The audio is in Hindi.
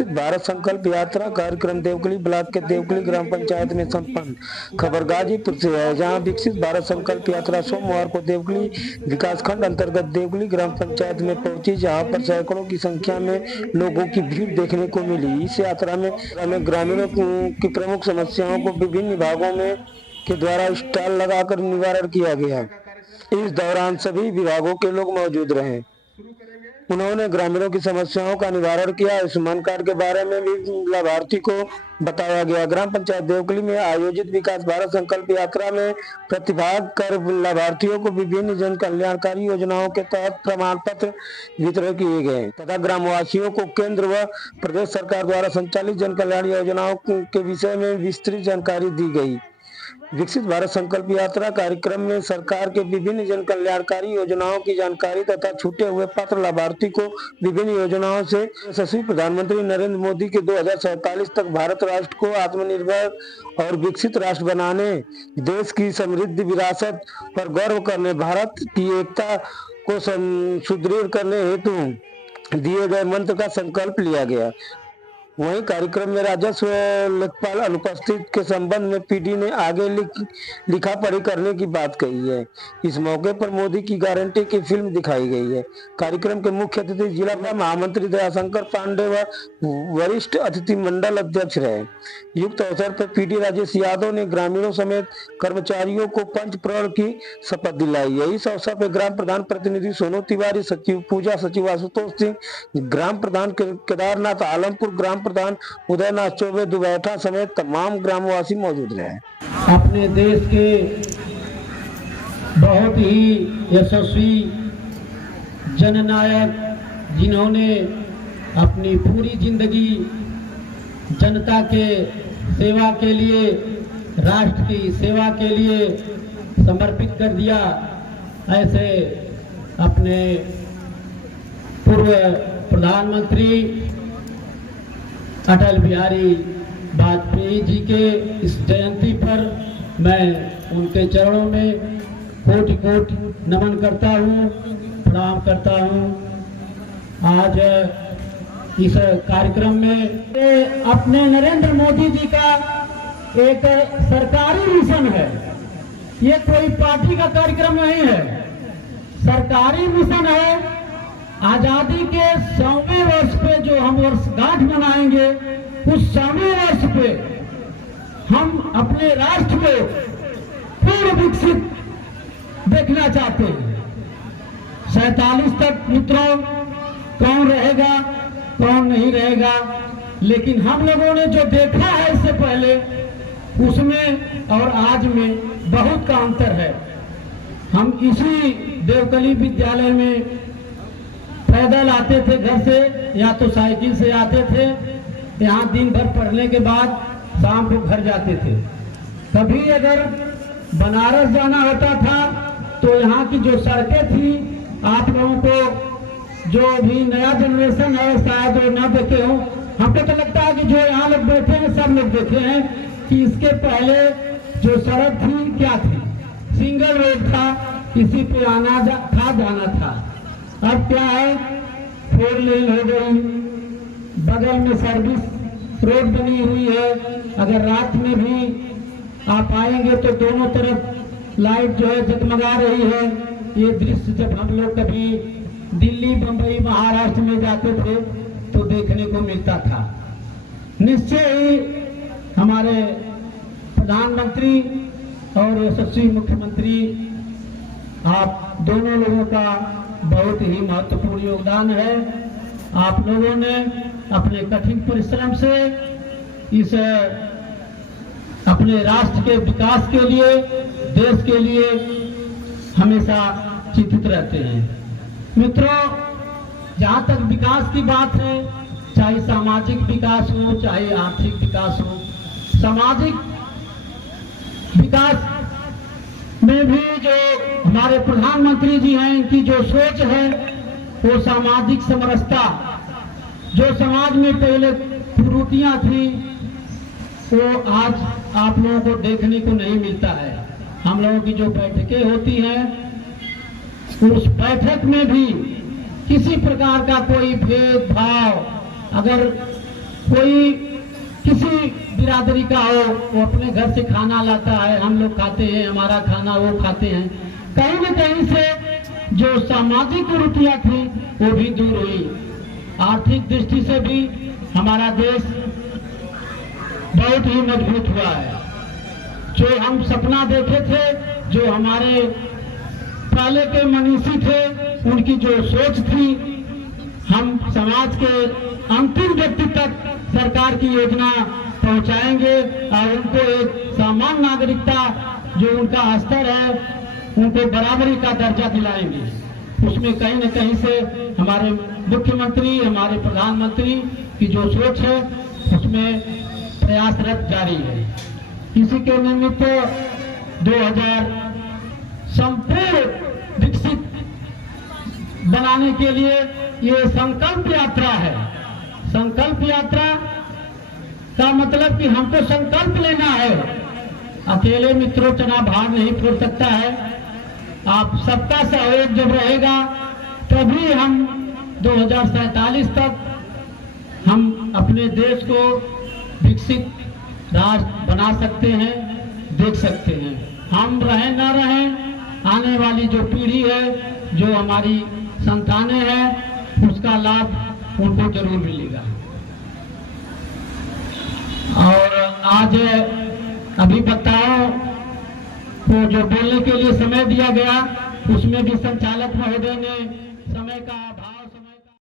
विकसित भारत संकल्प यात्रा कार्यक्रम देवकली ब्लॉक के देवकली ग्राम पंचायत में संपन्न। खबर गाजीपुर से है, जहां विकसित भारत संकल्प यात्रा सोमवार को देवकली विकासखंड अंतर्गत देवकली ग्राम पंचायत में पहुंची, जहां पर सैकड़ों की संख्या में लोगों की भीड़ देखने को मिली। इस यात्रा में ग्रामीणों की प्रमुख समस्याओं को विभिन्न विभागों में के द्वारा स्टॉल लगाकर निवारण किया गया। इस दौरान सभी विभागों के लोग मौजूद रहे। उन्होंने ग्रामीणों की समस्याओं का निवारण किया। आयुष्मान कार्ड के बारे में भी लाभार्थी को बताया गया। ग्राम पंचायत देवकली में आयोजित विकास भारत संकल्प यात्रा में प्रतिभाग कर लाभार्थियों को विभिन्न जन कल्याणकारी योजनाओं के तहत प्रमाण पत्र वितरण किए गए तथा ग्रामवासियों को केंद्र व प्रदेश सरकार द्वारा संचालित जन कल्याण योजनाओं के विषय में विस्तृत जानकारी दी गई। विकसित भारत संकल्प यात्रा कार्यक्रम में सरकार के विभिन्न जन कल्याणकारी योजनाओं की जानकारी तथा छूटे हुए पात्र लाभार्थी को विभिन्न योजनाओं से यशस्वी प्रधानमंत्री नरेंद्र मोदी के 2047 तक भारत राष्ट्र को आत्मनिर्भर और विकसित राष्ट्र बनाने, देश की समृद्ध विरासत पर गौरव करने, भारत की एकता को सुदृढ़ करने हेतु दिए गए मंत्र का संकल्प लिया गया। वहीं कार्यक्रम में राजस्व लेखपाल अनुपस्थित के संबंध में पीडी ने आगे लिखा पढ़ी करने की बात कही है। इस मौके पर मोदी की गारंटी की फिल्म दिखाई गई है। कार्यक्रम के मुख्य अतिथि जिला महामंत्री दयाशंकर पांडे व वरिष्ठ अतिथि मंडल अध्यक्ष रहे। युक्त अवसर पर पीडी राजेश यादव ने ग्रामीणों समेत कर्मचारियों को पंच प्रण की शपथ दिलाई है। इस अवसर पर ग्राम प्रधान प्रतिनिधि सोनू तिवारी, सचिव पूजा, सचिव आशुतोष सिंह, ग्राम प्रधान केदारनाथ आलमपुर, ग्राम प्रधान उदयनाथ चौबे दुबैठा समेत तमाम ग्रामवासी मौजूद रहे। अपने देश के बहुत ही यशस्वी जननायक, जिन्होंने अपनी पूरी जिंदगी जनता के सेवा के लिए, राष्ट्र की सेवा के लिए समर्पित कर दिया, ऐसे अपने पूर्व प्रधानमंत्री अटल बिहारी वाजपेयी जी के इस जयंती पर मैं उनके चरणों में कोटि कोटि नमन करता हूँ, प्रणाम करता हूँ। आज इस कार्यक्रम में अपने नरेंद्र मोदी जी का एक सरकारी मिशन है। ये कोई पार्टी का कार्यक्रम नहीं है, सरकारी मिशन है। आजादी के 100वें वर्ष पे जो हम वर्षगांठ मनाएंगे, उस 100वें वर्ष पे हम अपने राष्ट्र को पूर्ण विकसित देखना चाहते हैं। 47 तक मित्रों, कौन रहेगा कौन नहीं रहेगा, लेकिन हम लोगों ने जो देखा है इससे पहले, उसमें और आज में बहुत का अंतर है। हम इसी देवकली विद्यालय में पैदल आते थे घर से, या तो साइकिल से आते थे। यहाँ दिन भर पढ़ने के बाद शाम को घर जाते थे। कभी अगर बनारस जाना होता था तो यहाँ की जो सड़कें थी, आप लोगों को जो भी नया जनरेशन है शायद वो ना देखे हो, हमको तो लगता है कि जो यहाँ लोग बैठे हैं सब लोग देखे हैं कि इसके पहले जो सड़क थी क्या थी, सिंगल रोड था, इसी पे जाना था। अब क्या है, 4 लेन हो गई, बगल में सर्विस रोड बनी हुई है। अगर रात में भी आप आएंगे तो दोनों तरफ लाइट जो है जगमगा रही है। ये दृश्य जब हम लोग कभी दिल्ली, बंबई, महाराष्ट्र में जाते थे तो देखने को मिलता था। निश्चय ही हमारे प्रधानमंत्री और यशस्वी मुख्यमंत्री, आप दोनों लोगों का बहुत ही महत्वपूर्ण योगदान है। आप लोगों ने अपने कठिन परिश्रम से इस अपने राष्ट्र के विकास के लिए, देश के लिए हमेशा चिंतित रहते हैं। मित्रों, जहाँ तक विकास की बात है, चाहे सामाजिक विकास हो चाहे आर्थिक विकास हो, सामाजिक विकास में भी जो हमारे प्रधानमंत्री जी हैं, इनकी जो सोच है वो सामाजिक समरसता, जो समाज में पहले कुरीतियां थी, वो आज आप लोगों को देखने को नहीं मिलता है। हम लोगों की जो बैठकें होती हैं, उस बैठक में भी किसी प्रकार का कोई भेदभाव अगर कोई किसी बिरादरी का हो, वो अपने घर से खाना लाता है, हम लोग खाते हैं, हमारा खाना वो खाते हैं। कहीं न कहीं से जो सामाजिक कुरीतियां थी वो भी दूर हुई। आर्थिक दृष्टि से भी हमारा देश बहुत ही मजबूत हुआ है। जो हम सपना देखे थे, जो हमारे पहले के मनीषी थे, उनकी जो सोच थी, हम समाज के अंतिम व्यक्ति तक सरकार की योजना पहुंचाएंगे और उनको एक सामान्य नागरिकता जो उनका स्तर है, उनको बराबरी का दर्जा दिलाएंगे। उसमें कहीं न कहीं से हमारे मुख्यमंत्री, हमारे प्रधानमंत्री की जो सोच है, उसमें प्रयासरत जारी है। इसी के निमित्त 2000 संपूर्ण विकसित बनाने के लिए ये संकल्प यात्रा है। संकल्प यात्रा का मतलब कि हमको संकल्प लेना है। अकेले मित्रों चुनाव भार नहीं फोड़ सकता है। आप सबका सहयोग जब रहेगा तभी हम 2047 तक हम अपने देश को विकसित राष्ट्र बना सकते हैं, देख सकते हैं। हम रहें न रहें, आने वाली जो पीढ़ी है, जो हमारी संतानें हैं, उसका लाभ उनको जरूर मिलेगा। और आज अभी बताओ, वो जो बोलने के लिए समय दिया गया, उसमें भी संचालक महोदय ने समय का